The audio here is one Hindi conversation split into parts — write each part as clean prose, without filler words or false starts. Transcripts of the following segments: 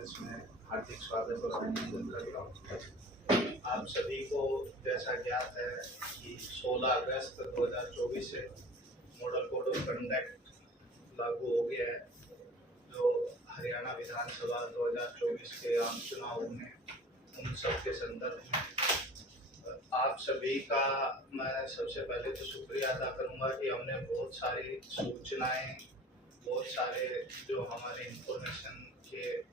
कॉन्फ्रेंस में हार्दिक स्वागत और अभिनंदन करता हूँ। आप सभी को जैसा ज्ञात है कि 16 अगस्त 2024 से मॉडल कोड ऑफ कंडक्ट लागू हो गया है, जो हरियाणा विधानसभा 2024 के आम चुनाव में उन सब के संदर्भ में आप सभी का मैं सबसे पहले तो शुक्रिया अदा करूँगा कि हमने बहुत सारी सूचनाएं, बहुत सारे जो हमारे इंफॉर्मेशन के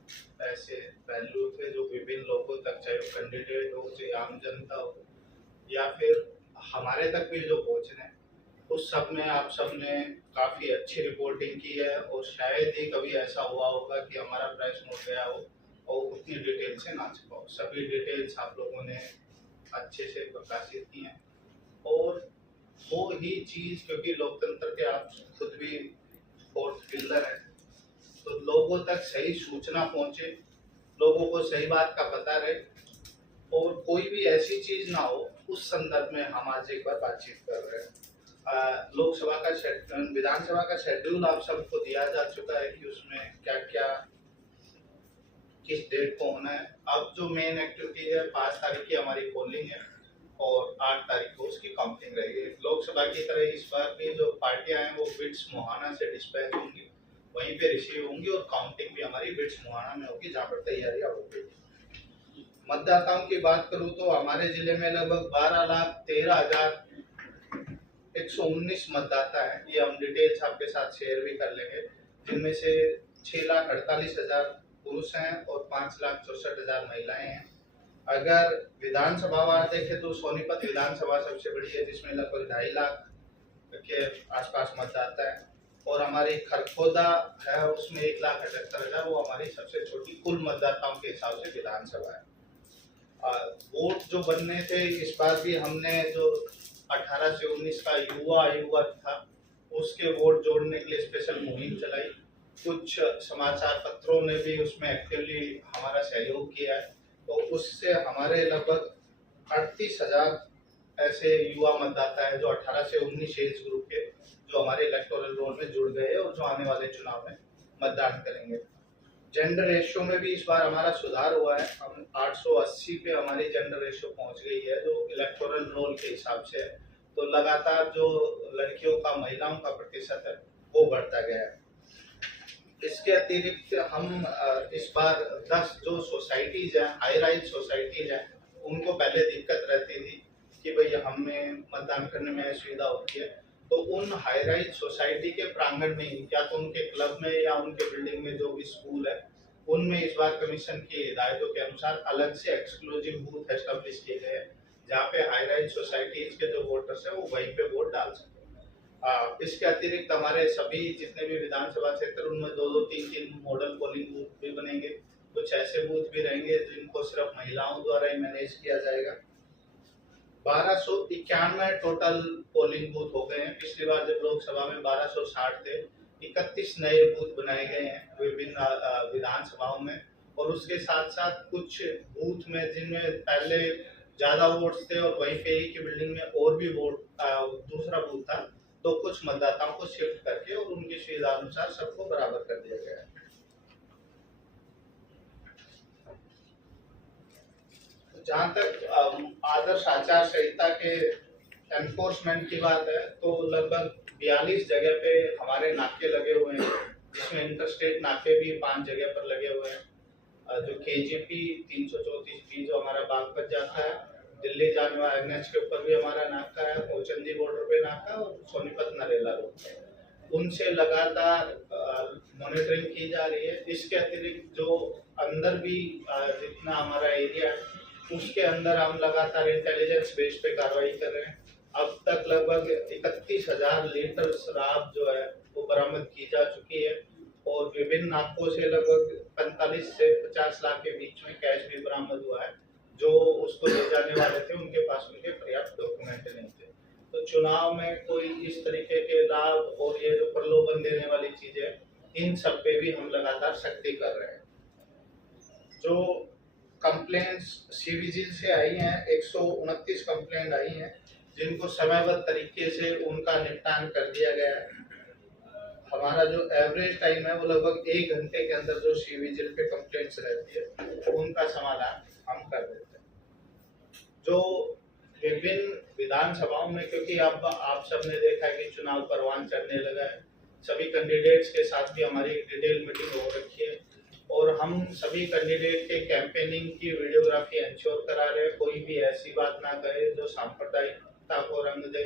ऐसे पहलू थे जो विभिन्न लोगों तक, चाहे वो कैंडिडेट हो, चाहे आम जनता हो या फिर हमारे तक भी जो पहुँचने, उस सब में आप सब ने काफ़ी अच्छी रिपोर्टिंग की है। और शायद ही कभी ऐसा हुआ होगा कि हमारा प्रेस नोट गया हो और उतनी डिटेल से ना छपा हो। सभी डिटेल्स आप लोगों ने अच्छे से प्रकाशित की हैं और वो ही चीज़, क्योंकि लोकतंत्र के आप खुद भी फोर्थ पिलर है, तो लोगों तक सही सूचना पहुंचे, लोगों को सही बात का पता रहे और कोई भी ऐसी चीज ना हो, उस संदर्भ में हम आज एक बार बातचीत कर रहे हैं। लोकसभा का विधानसभा का शेड्यूल आप सबको दिया जा चुका है कि उसमें क्या क्या किस डेट को होना है। अब जो मेन एक्टिविटी है, 5 तारीख की हमारी पोलिंग है और 8 तारीख को उसकी काउंटिंग रहेगी। लोकसभा की तरह इस बार भी जो पार्टियां हैं वो बिट्स मोहाना से डिस्पैच होंगी, वहीं पे रिसीव होंगी और काउंटिंग भी हमारी बिट्स मोहाना में होगी, जहाँ पर तैयारियां हो गई। मतदाताओं की बात करूं तो हमारे जिले में लगभग 12,13,119 मतदाता हैं। ये हम डिटेल्स आपके साथ शेयर भी कर लेंगे, जिनमें से 6,48,000 पुरुष हैं और 5,64,000 महिलाएं हैं। अगर विधानसभा वार देखें तो सोनीपत विधानसभा सबसे बड़ी है, जिसमें लगभग 2.5 लाख के आसपास मतदाता है और हमारी खरखोदा है, उसमें 1,78,000, वो हमारी सबसे छोटी कुल मतदाताओं के हिसाब से विधानसभा है। वोट जो बनने थे इस बार भी हमने जो 18 से 19 का युवा आयु वर्ग था, उसके वोट जोड़ने के लिए स्पेशल मुहिम चलाई। कुछ समाचार पत्रों ने भी उसमें एक्टिवली हमारा सहयोग किया है, तो उससे हमारे लगभग 38,000 ऐसे युवा मतदाता है जो 18 से 19 एज ग्रुप के, जो हमारे इलेक्टोरल रोल में जुड़ गए और जो आने वाले चुनाव में मतदान करेंगे। जेंडर रेशियो में भी इस बार हमारा सुधार हुआ है। हम 880 पे हमारी जेंडर रेशियो पहुंच गई है, जो इलेक्टोरल रोल के हिसाब से है। तो लगातार जो लड़कियों का, महिलाओं का प्रतिशत है वो बढ़ता गया है। इसके अतिरिक्त हम इस बार 10 जो सोसाइटीज हैं, हाई राइज सोसाइटीज हैं, उनको पहले दिक्कत रहती थी कि भाई हमें मतदान करने में असुविधा होती है, तो उन हाई राइज सोसाइटी के प्रांगण में ही, या तो उनके क्लब में या उनके बिल्डिंग में जो भी स्कूल है, उनमें इस बार कमीशन की हिदायतों के अनुसार अलग से एक्सक्लूसिव बूथ एस्टेब्लिश किए गए हैं, जहाँ पे हाई राइज सोसाइटीज के जो वोटर्स हैं वो वहीं पे वोट डाल सकते हैं। इसके अतिरिक्त हमारे सभी जितने भी विधानसभा क्षेत्र, उनमें 2-2, 3-3 मॉडल पोलिंग बूथ भी बनेंगे। कुछ ऐसे बूथ भी रहेंगे जिनको सिर्फ महिलाओं द्वारा ही मैनेज किया जाएगा। 1291 टोटल पोलिंग बूथ हो गए हैं। पिछली बार जब लोकसभा में 1260 थे, 31 नए बूथ बनाए गए हैं विभिन्न विधानसभाओं में। और उसके साथ साथ कुछ बूथ में जिनमें पहले ज्यादा वोट्स थे और वहीं पे ही की बिल्डिंग में और भी वोट दूसरा बूथ था, तो कुछ मतदाताओं को शिफ्ट करके और उनकी सुविधा अनुसार सबको बराबर कर दिया गया है। जहाँ तक आदर्श आचार संहिता के एनफोर्समेंट की बात है, तो लगभग 42 जगह पे हमारे नाके लगे हुए हैं, जिसमें इंटरस्टेट नाके भी 5 जगह पर लगे हुए हैं। जो KGP 334B जो हमारा बागपत जाता है, दिल्ली जाने वाला NH के ऊपर भी हमारा नाका है, ओचंदी बॉर्डर पे नाका और सोनीपत नरेला रोड, उनसे लगातार मॉनिटरिंग की जा रही है। इसके अतिरिक्त जो अंदर भी जितना हमारा एरिया है, उसके अंदर हम लगातार इंटेलिजेंस बेस पे कार्रवाई कर रहे हैं। अब तक लगभग 31,000 लीटर शराब जो है वो बरामद की जा चुकी है और विभिन्न नाकों से लगभग 45 से 50 लाख के बीच में कैश भी बरामद हुआ है। जो उसको ले जाने वाले थे उनके पास उनके पर्याप्त डॉक्यूमेंट नहीं थे। तो चुनाव में कोई इस तरीके के लाभ और ये जो प्रलोभन देने वाली चीजें, इन सब पे भी हम लगातार सख्ती कर रहे हैं। जो कंप्लेंट्स CVGIL से आई हैं, 129 कंप्लेंट आई हैं, जिनको समयबद्ध तरीके से उनका निपटान कर दिया गया है। हमारा जो एवरेज टाइम है वो लगभग 1 घंटे के अंदर जो CVGIL पे कंप्लेंट्स रहते समाधान हम कर देते हैं। जो विभिन्न विधानसभाओं में, क्योंकि अब आप सबने देखा है कि चुनाव परवान चढ़ने लगा है, सभी कैंडिडेट्स के साथ भी हमारी डिटेल मीटिंग हो रखी है और हम सभी कैंडिडेट के कैंपेनिंग की वीडियोग्राफी इंश्योर करा रहे हैं। कोई भी ऐसी बात ना कहे जो सांप्रदायिकता को रंग दे,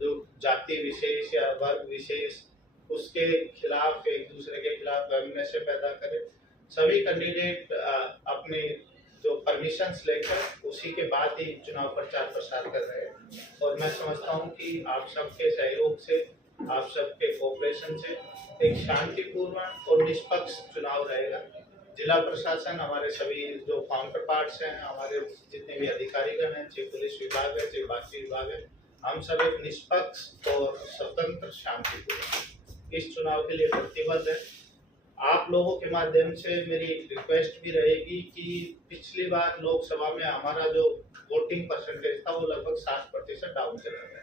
जो जाति विशेष या वर्ग विशेष उसके खिलाफ, एक दूसरे के खिलाफ वैमनस्य पैदा करे। सभी कैंडिडेट अपने जो परमिशंस लेकर उसी के बाद ही चुनाव प्रचार प्रसार कर रहे हैं और मैं समझता हूं कि आप सबके सहयोग से, आप सबके कोऑपरेशन से एक शांतिपूर्ण और निष्पक्ष चुनाव रहेगा। जिला प्रशासन, हमारे सभी जो काउंटर पार्ट्स हैं, हमारे जितने भी अधिकारीगण हैं, चाहे पुलिस विभाग है, चाहे बाकी विभाग है, हम सब एक निष्पक्ष और स्वतंत्र शांतिपूर्ण इस चुनाव के लिए प्रतिबद्ध है। आप लोगों के माध्यम से मेरी रिक्वेस्ट भी रहेगी कि पिछली बार लोकसभा में हमारा जो वोटिंग परसेंटेज था वो लगभग 60% डाउन चला गया।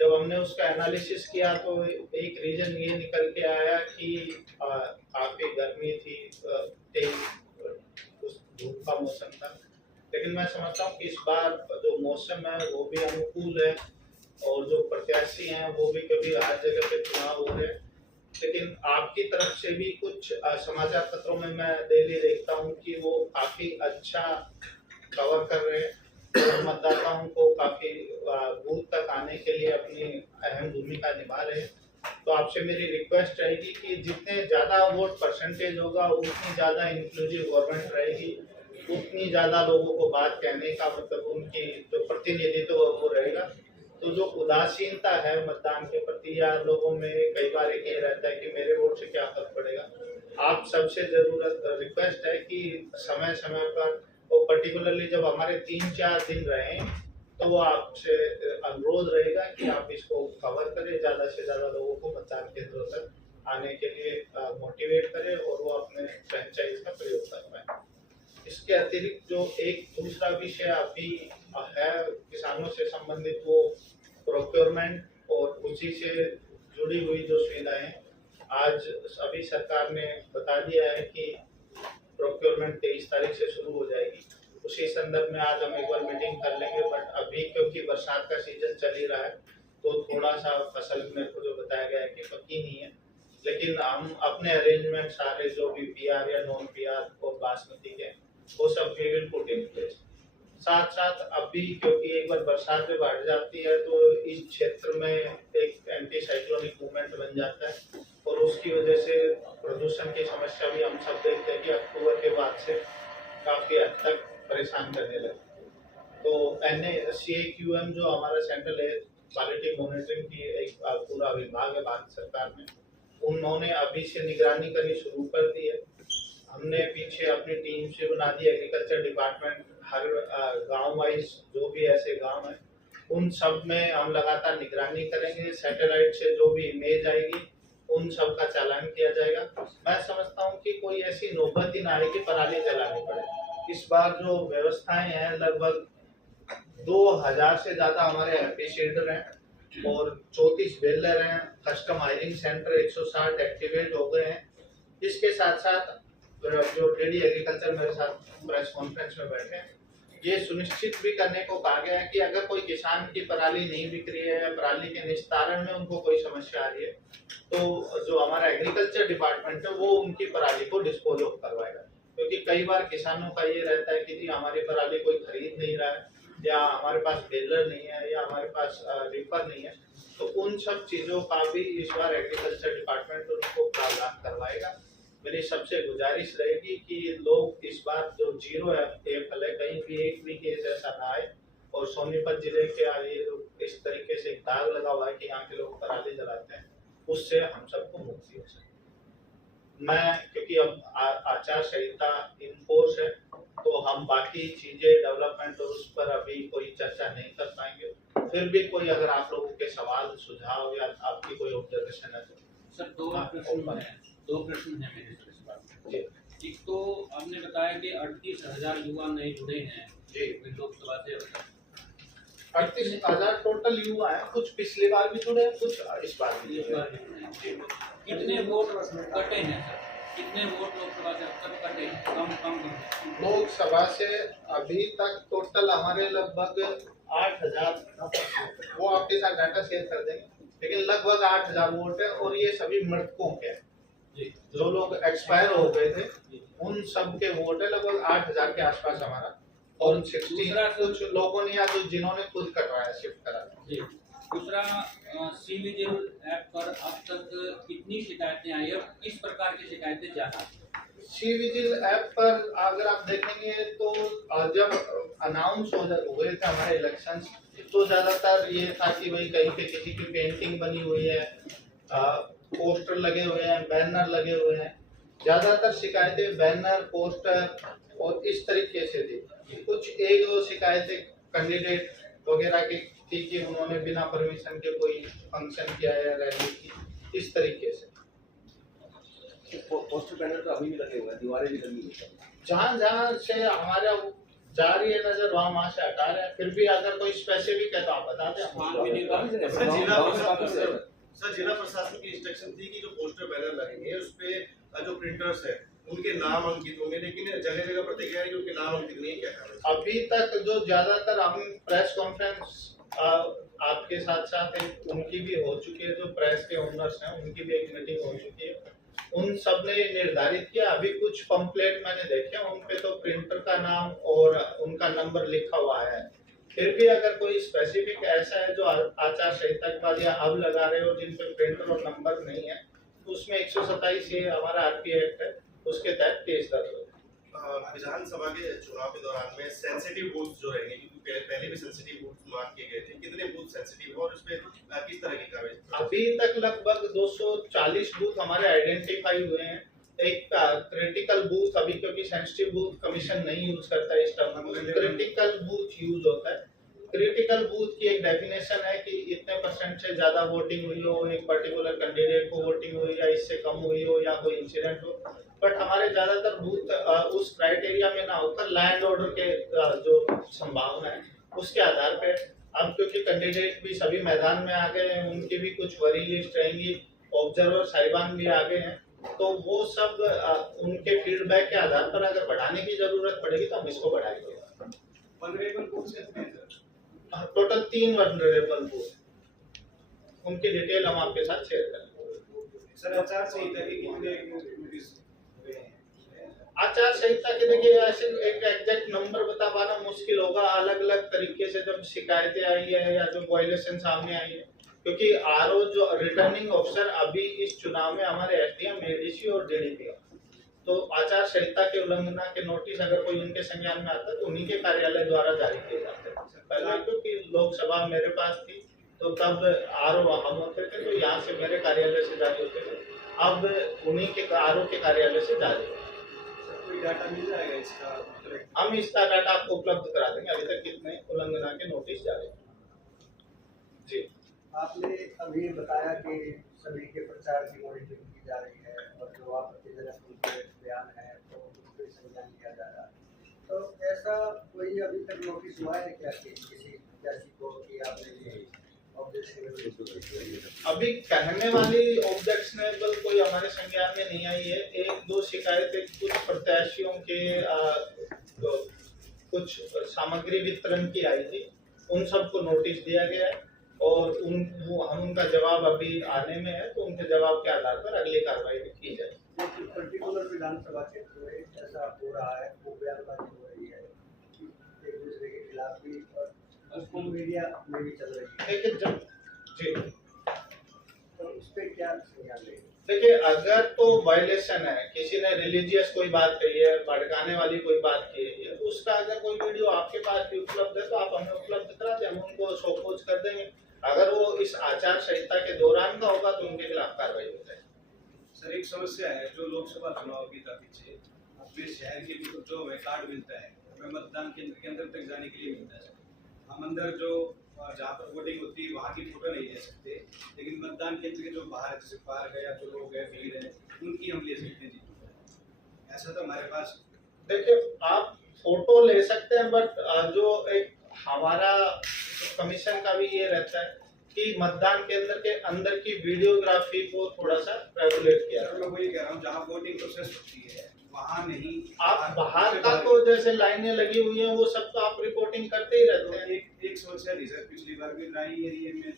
जब हमने उसका एनालिसिस किया तो एक रीजन ये निकल के आया कि काफी गर्मी थी, तेज धूप का मौसम था, लेकिन मैं समझता हूँ कि इस बार जो मौसम है वो भी अनुकूल है और जो प्रत्याशी हैं वो भी, कभी हर जगह पे चुनाव हो रहे हैं, लेकिन आपकी तरफ से भी कुछ समाचार पत्रों में मैं डेली देखता हूँ कि वो काफी अच्छा कवर कर रहे हैं और मतदाताओं को काफी बूथ तक आने के लिए अपनी अहम भूमिका निभा रहे हैं। तो आपसे मेरी रिक्वेस्ट रहेगी कि जितने ज्यादा वोट परसेंटेज होगा उतनी ज्यादा इंक्लूसिव गवर्नमेंट रहेगी, उतनी ज्यादा लोगों को बात कहने का मतलब उनकी जो प्रतिनिधित्व वो रहेगा। तो जो उदासीनता है मतदान के प्रति या लोगों में कई बार ये रहता है कि मेरे वोट से क्या फर्क पड़ेगा, आप सबसे जरूरत रिक्वेस्ट है कि समय समय पर और पर्टिकुलरली जब हमारे 3-4 दिन रहे तो वो आपसे अनुरोध रहेगा कि आप इसको कवर करें, ज्यादा से ज्यादा लोगों को मतदान केंद्रों तक आने के लिए मोटिवेट करें और वो अपने फ्रेंचाइज का प्रयोग कर पाए। इसके अतिरिक्त जो एक दूसरा विषय अभी है किसानों से संबंधित, वो प्रोक्योरमेंट और उसी से जुड़ी हुई जो सुविधाएं, आज अभी सरकार ने बता दिया है कि प्रोक्योरमेंट 23 तारीख से शुरू हो जाएगी। उसी संदर्भ में आज हम एक बार मीटिंग कर लेंगे, बट अभी क्योंकि बरसात का सीजन चल ही रहा है तो थोड़ा सा फसल मेरे को जो बताया गया है कि पक्की नहीं है, लेकिन हम अपने अरेंजमेंट सारे जो भी पीआर या नॉन पीआर और बासमती के वो सब we will put in place. साथ साथ अभी क्योंकि एक बार बरसात में बढ़ जाती है तो इस क्षेत्र में एक एंटी साइक्लोनिक मूवमेंट बन जाता है और उसकी वजह से प्रदूषण की समस्या भी हम सब देखते हैं कि अक्टूबर के बाद से काफी हद तक परेशान करने लगे। तो NACAQM जो हमारा सेंट्रल एयर क्वालिटी मॉनिटरिंग की एक पूरा विभाग है भारत सरकार में, उन्होंने अभी से निगरानी करनी शुरू कर दी है। हमने पीछे अपनी टीम से बना दी, एग्रीकल्चर डिपार्टमेंट हर गांव वाइज जो भी ऐसे गांव हैं उन सब में हम लगातार निगरानी करेंगे। सैटेलाइट से जो भी इमेज आएगी उन सब का चालान किया जाएगा। मैं समझता हूं कि कोई ऐसी नौबत ही ना आए कि पराली जलानी पड़े। इस बार जो व्यवस्थाएं हैं, लगभग 2000 से ज्यादा हमारे एप्रीशिएटर हैं और 34 बेलर हैं, कस्टम हायरिंग सेंटर 160 एक्टिवेट हो गए हैं। इसके साथ साथ जो डेली एग्रीकल्चर मेरे साथ प्रेस कॉन्फ्रेंस में बैठे हैं, ये सुनिश्चित भी करने को कहा गया है कि अगर कोई किसान की पराली नहीं बिक रही है या पराली के निस्तारण में उनको कोई समस्या आ रही है तो जो हमारा एग्रीकल्चर डिपार्टमेंट है वो उनकी पराली को डिस्पोज ऑफ करवाएगा। क्योंकि कई बार किसानों का ये रहता है कि जी हमारी पराली कोई खरीद नहीं रहा है या हमारे पास बेलर नहीं है या हमारे पास रीपर नहीं है, तो उन सब चीजों का भी इस बार एग्रीकल्चर डिपार्टमेंट उनको प्रावधान करवाएगा। मेरी सबसे गुजारिश रहेगी कि लोग इस बार जो जीरो एफएल है कहीं भी एक भी केस ऐसा ना आए और सोनीपत जिले के ये इस तरीके से दाग लगा हुआ है कि यहाँ के लोग पराली जलाते हैं, उससे हम सबको मुक्ति हो सके। मैं क्योंकि अब आचार संहिता इन फोर्स है तो हम बाकी चीजें डेवलपमेंट और उस पर अभी कोई चर्चा नहीं कर पाएंगे। फिर भी कोई अगर आप लोगों के सवाल सुझाव या आपकी कोई ऑब्जर्वेशन है तो सर दो प्रश्न है मेरे इस बात में। एक तो आपने बताया कि 38,000 युवा नए जुड़े हैं जी लोकसभा से। 38,000 टोटल युवा है, कुछ पिछली बार भी जुड़े हैं, कुछ इस बार भी जुड़े हैं। कितने वोट कटे हैं सर? कितने वोट लोकसभा से अब तक कटे, कम लोकसभा से अभी तक टोटल हमारे लगभग 8,000, वो आपके साथ डाटा शेयर कर देंगे, लेकिन लगभग 8,000 वोट है और ये सभी मृतकों के हैं। जी। जो लोग एक्सपायर हो गए थे उन सब के वोट है लगभग 8,000 के आसपास हमारा, और 60 कुछ लोगों ने या जो जिन्होंने खुद करवाया शिफ्ट करा। जी। दूसरा, सी विजिल ऐप पर अब तक कितनी शिकायतें आई और किस प्रकार की शिकायतें ज्यादा? सी विजिल ऐप पर अगर आप देखेंगे तो जब अनाउंस हुए थे हमारे इलेक्शंस, तो ज्यादातर ये था कि भाई कहीं पे किसी की पेंटिंग बनी हुई है, पोस्टर लगे हुए हैं, बैनर लगे हुए हैं। ज्यादातर शिकायतें बैनर, पोस्टर और इस तरीके से थी। कुछ एक दो शिकायतें कैंडिडेट वगैरह की थी कि उन्होंने बिना परमिशन के कोई फंक्शन किया है, रैली की, इस तरीके से। पोस्टर बैनर तो अभी भी लगे हुए हैं, दीवारें भी लगी हुई हैं। जहाँ जहाँ से हमारा जा रही है नजर वहाँ से हटा रहे हैं। फिर भी अगर कोई स्पेसिफिक है तो आप बता दें। सर, जिला प्रशासन की इंस्ट्रक्शन थी कि जो पोस्टर बैनर लगेंगे उस पे जो प्रिंटर्स है उनके नाम अंकित होंगे, लेकिन जगह जगह पर देखा है कि उनके नाम अंकित नहीं किया है। अभी तक जो ज्यादातर हम प्रेस कॉन्फ्रेंस आपके साथ साथ उनकी भी हो चुकी है, जो प्रेस के ओनर्स हैं उनकी भी एक मीटिंग हो चुकी है। उन सब ने निर्धारित किया। अभी कुछ पंपलेट मैंने देखे उन पे तो प्रिंटर का नाम और उनका नंबर लिखा हुआ है। फिर भी अगर कोई स्पेसिफिक ऐसा है जो आचार संहिता के बाद या अब लगा रहे हो जिन पे प्रिंटर और नंबर नहीं है, तो उसमें 127 ये हमारा आरपी एक्ट है, उसके तहत केस दर्ज हो। विधानसभा के चुनाव के दौरान में सेंसिटिव बूथ जो रहेंगे, क्योंकि पहले भी सेंसिटिव बूथ मार्क किए गए थे, कितने बूथ सेंसिटिव है और उस पे किस तरह की कार्रवाई? अभी तक लगभग 240 बूथ हमारे आइडेंटिफाई हुए हैं। एक क्रिटिकल बूथ अभी, क्योंकि सेंसिटिव बूथ कमीशन नहीं यूज करता है इस टर्म में, क्रिटिकल बूथ यूज होता है। क्रिटिकल बूथ की एक डेफिनेशन है कि इतने % से ज्यादा वोटिंग हुई हो, एक पर्टिकुलर कैंडिडेट को वोटिंग हुई या इससे कम हुई हो या कोई इंसिडेंट हो। बट हमारे ज्यादातर बूथ उस क्राइटेरिया में ना होकर लैंड ऑर्डर के जो संभावना है उसके आधार पे, अब क्योंकि कैंडिडेट भी सभी मैदान में आ गए हैं, उनकी भी कुछ वरी लिस्ट रहेंगी, ऑब्जर्वर साहिबान भी आ गए हैं, तो वो सब उनके फीडबैक के आधार पर अगर बढ़ाने की जरूरत पड़ेगी तो हम इसको बढ़ाएंगे। टोटल 3 वनरेबल बूथ, उनकी डिटेल हम आपके साथ शेयर करेंगे। सर, आचार संहिता के कितने नोटिस? आचार संहिता के देखिए ऐसे एक एग्जैक्ट नंबर बता पाना मुश्किल होगा। अलग अलग तरीके से जब शिकायतें आई है या जो वायलेशन सामने आई है, क्योंकि आरओ जो रिटर्निंग ऑफिसर अभी इस चुनाव में हमारे एसडीएम, एडीसी और डीडीपी, तो आचार संहिता के उल्लंघना के नोटिस अगर कोई उनके संज्ञान में आता है तो उन्हीं के कार्यालय द्वारा जारी किए जाते हैं। पहले क्योंकि लोकसभा मेरे पास थी तो तब आरओ हम होते थे, तो यहाँ से मेरे कार्यालय से जारी होते थे, अब उन्हीं के आरओ के कार्यालय से जारी होते हैं। डाटा मिल जाएगा इसका? हम इसका डाटा आपको उपलब्ध करा देंगे। अभी तक कितने उल्लंघना के नोटिस जारी जी। आपने अभी बताया कि सभी के प्रचार की मॉनिटरिंग की जा रही है और जो आपत्तिजनक उनके बयान है तो उस पर संज्ञान लिया जा रहा है, तो ऐसा कोई अभी तक नोटिस हुआ है क्या कि किसी जाति को कि आपने ये अभी कहने वाली ऑब्जेक्शनेबल कोई हमारे संज्ञान में नहीं आई है। 1-2 शिकायतें कुछ प्रत्याशियों के कुछ सामग्री वितरण की आई थी, उन सबको नोटिस दिया गया है और हम उनका जवाब अभी आने में है, तो उनके जवाब के आधार पर अगली कार्रवाई की जाएगी। पर्टिकुलर विधानसभा क्षेत्र में ऐसा हो रहा है, वो बयानबाजी हो रही है एक दूसरे के खिलाफ भी और उसको मीडिया में भी चल रही है, लेकिन जब जी तो उस पर क्या संज्ञान लेंगे? देखिए, अगर तो वायलेशन है, किसी ने रिलीजियस कोई बात कही है, भड़काने वाली कोई बात की है, उसका अगर कोई वीडियो आपके पास भी उपलब्ध है तो आप हमें उपलब्ध करा दें, हम उनको शोकॉज कर देंगे। अगर वो इस आचार संहिता के दौरान का होगा तो उनके खिलाफ कार्रवाई हो जाएगी। सर, एक समस्या है जो लोकसभा चुनाव की था पीछे, अपने शहर के जो हमें कार्ड मिलता है हमें मतदान केंद्र के अंदर तक जाने के लिए मिलता है। हम अंदर जो जहाँ पर वोटिंग होती है वहाँ की फोटो नहीं ले सकते, लेकिन मतदान केंद्र के जो बाहर जैसे पार्क है या जो लोग हैं, भीड़ है, उनकी हम ले सकते हैं जी। ऐसा तो हमारे पास, देखिए, आप फोटो ले सकते हैं, बट जो एक हमारा कमीशन का भी ये रहता है कि मतदान केंद्र के अंदर की वीडियोग्राफी को थोड़ा सा रेगुलेट किया सर मैं वही कह रहा हूँ, जहाँ वोटिंग प्रोसेस होती है वहाँ नहीं। आप बाहर का तो जैसे लाइनें लगी हुई हैं वो सब तो आप रिपोर्टिंग करते ही रहते हैं। एक समस्या थी सर, पिछली बार भी लाई एरिया में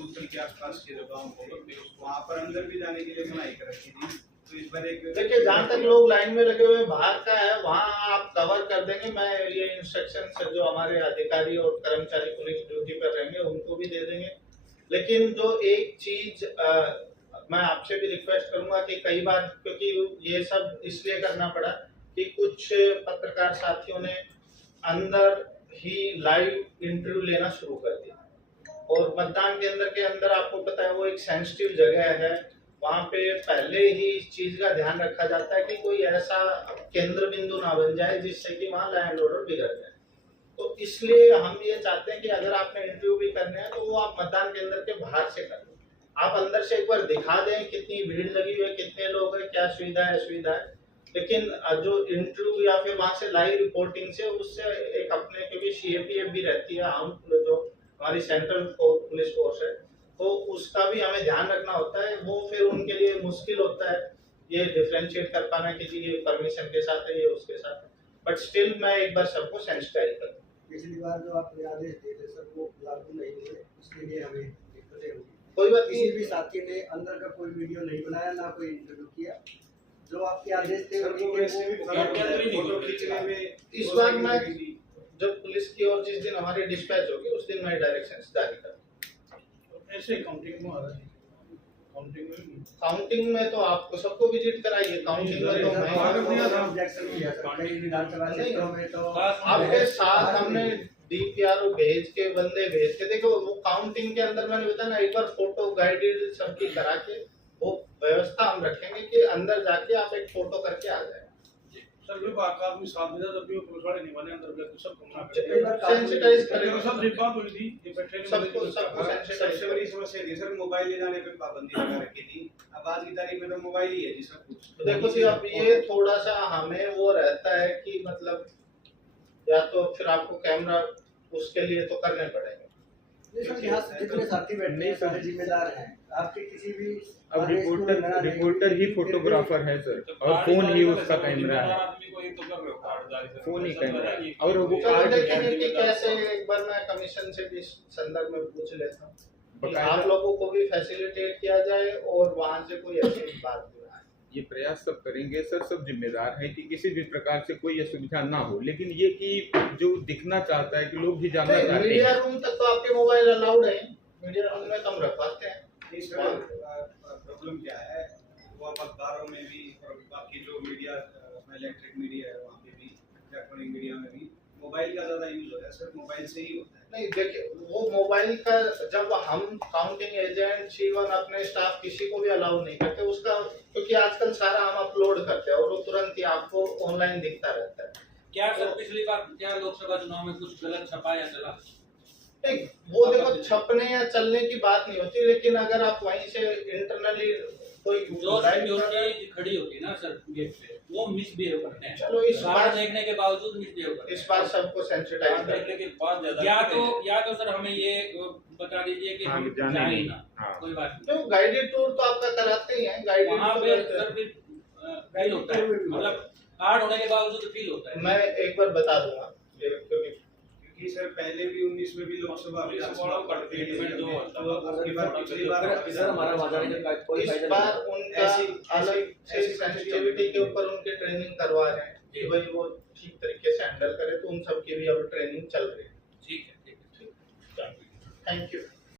उत्तर के आसपास के जो गाँव थे वहाँ पर अंदर भी जाने के लिए मनाही कर रखी थी। तो इस बार एक देखिए जहाँ तक लोग लाइन में लगे हुए बाहर का है वहाँ आप कवर कर देंगे। मैं ये इंस्ट्रक्शन जो हमारे अधिकारी और कर्मचारी पुलिस ड्यूटी पर रहेंगे उनको भी दे देंगे। लेकिन जो एक चीज मैं आपसे भी रिक्वेस्ट करूंगा कि कई बार, क्योंकि ये सब इसलिए करना पड़ा कि कुछ पत्रकार साथियों ने अंदर ही लाइव इंटरव्यू लेना शुरू कर दिया और मतदान केंद्र के अंदर आपको पता है वो एक सेंसिटिव जगह है, वहाँ पे पहले ही इस चीज का ध्यान रखा जाता है कि कोई ऐसा केंद्र बिंदु ना बन जाए जिससे कि वहाँ लैंड ऑर्डर बिगड़ जाए। तो इसलिए हम ये चाहते हैं कि अगर आपने इंटरव्यू भी करने हैं तो वो आप मतदान केंद्र के बाहर से करें। आप अंदर से एक बार दिखा दें कितनी भीड़ लगी हुई है, कितने लोग हैं, क्या सुविधा है असुविधा है। लेकिन जो इंटरव्यू या फिर वहाँ से लाइव रिपोर्टिंग से उससे एक अपने, क्योंकि CAPF भी रहती है, हम जो हमारी सेंट्रल पुलिस फोर्स है, तो उसका भी हमें ध्यान रखना होता है। वो फिर उनके लिए मुश्किल होता है ये डिफरेंशिएट कर पाना किसी के परमिशन के साथ है ये उसके साथ है। बट स्टिल मैं एक बार सबको सेंसिटाइज करूँ। पिछली बार जो आपने आदेश दिए थे सर वो लागू नहीं हुए, इसके लिए हमें दिक्कतें हुई। कोई बात किसी नहीं, भी साथी ने अंदर का कोई वीडियो नहीं बनाया, ना कोई इंटरव्यू किया। जो आपके आदेश थे सर उन्हीं वो के वैसे भी फोटो खींचने में इस बार मैं जब पुलिस की ओर जिस दिन हमारी डिस्पैच होगी उस दिन मैं डायरेक्शंस जारी करूँगा। ऐसे काउंटिंग में आ रहा है, काउंटिंग में तो आपको सबको विजिट कराइए। काउंटिंग में तो मैं ऑब्जेक्शन किया सर, कई विधानसभा क्षेत्रों में तो आपके साथ हमने DPRO भेज के बंदे भेज के, देखो वो काउंटिंग के अंदर मैंने बताया ना, एक बार फोटो गाइडेड सबकी करा के वो व्यवस्था हम रखेंगे कि अंदर जाके आप एक फोटो करके आ जाए। सर भी आकाश में साथ में जब भी पुलिस वाले नहीं बने अंदर गए तो सब घूमना कई बार काम सेंसिटाइज सब करेंगे एक बात हुई थी ये बैठे नहीं सबको बोले सबको सेंसिटाइज सबसे बड़ी समस्या थी सर, मोबाइल ले जाने पे पाबंदी लगा रखी थी। अब आज की तारीख में तो मोबाइल ही है जी सब कुछ। तो देखो जी अब ये थोड़ा सा हमें वो रहता है कि मतलब या तो फिर आपको कैमरा उसके लिए तो करने पड़ेंगे। नहीं सर, यहाँ जितने साथी बैठे हैं सारे जिम्मेदार हैं। आपके किसी भी अब रिपोर्टर ही फोटोग्राफर है सर, और फोन ही उसका कैमरा है, फोन ही कैमरा है। और वो चलो कार्ड देखेंगे कि कैसे, एक बार मैं कमीशन से भी इस संदर्भ में पूछ लेता हूँ कि आप लोगों को भी फैसिलिटेट किया जाए और वहाँ से कोई ऐसी बात भी ना आए। ये प्रयास सब करेंगे सर, सब जिम्मेदार हैं कि किसी भी प्रकार से कोई असुविधा ना हो। लेकिन ये कि जो दिखना चाहता है कि लोग भी जानना चाहते मीडिया हैं। रूम तक तो आपके मोबाइल अलाउड है, मीडिया रूम में तो हम रखवाते हैं। प्रॉब्लम क्या है, वो आप अखबारों में भी और बाकी जो मीडिया इलेक्ट्रिक मीडिया है वहाँ पे भी, इलेक्ट्रॉनिक मीडिया में भी मोबाइल का ज़्यादा यूज हो रहा है सर, मोबाइल से ही होता है। नहीं देखिए वो मोबाइल का जब हम काउंटिंग एजेंट जीवन अपने स्टाफ किसी को भी अलाउ नहीं करते उसका, क्योंकि आजकल सारा हम अपलोड करते हैं और वो तुरंत ही आपको ऑनलाइन दिखता रहता है। क्या सर पिछली बार क्या लोकसभा चुनाव में कुछ गलत छपा या चला? नहीं वो देखो छपने या चलने की बात नहीं होती, लेकिन अगर आप वहीं से इंटरनली कोई जो सिक्योरिटी खड़ी होती है ना सर गेट पे, वो मिसबिहेव करते हैं। चलो इस बार देखने के बावजूद मिसबिहेव करते हैं। इस बार सबको सेंसिटाइज कर देखने के बाद या तो सर हमें ये बता दीजिए कि हाँ, हम जाने जाए नहीं। ना, हाँ। कोई बात नहीं। तो गाइडेड टूर तो आपका कराते ही हैं, गाइडेड वहाँ तो पे करते हैं। सर फिर फील होता है, मतलब कार्ड होने के बावजूद फील होता है। मैं एक बार बता दूंगा क्योंकि सर पहले भी 19 में भी लोकसभा विधानसभा का ट्रीटमेंट जो होता है, पिछली बार सर हमारा वादा नहीं है, कोई इस फायदा बार नहीं। उनका अलग से ऐसी सेंसिटिविटी के ऊपर उनकी ट्रेनिंग करवा रहे हैं कि भाई वो ठीक तरीके से हैंडल करे, तो उन सब की भी अब ट्रेनिंग चल रही है। ठीक है। Thank you.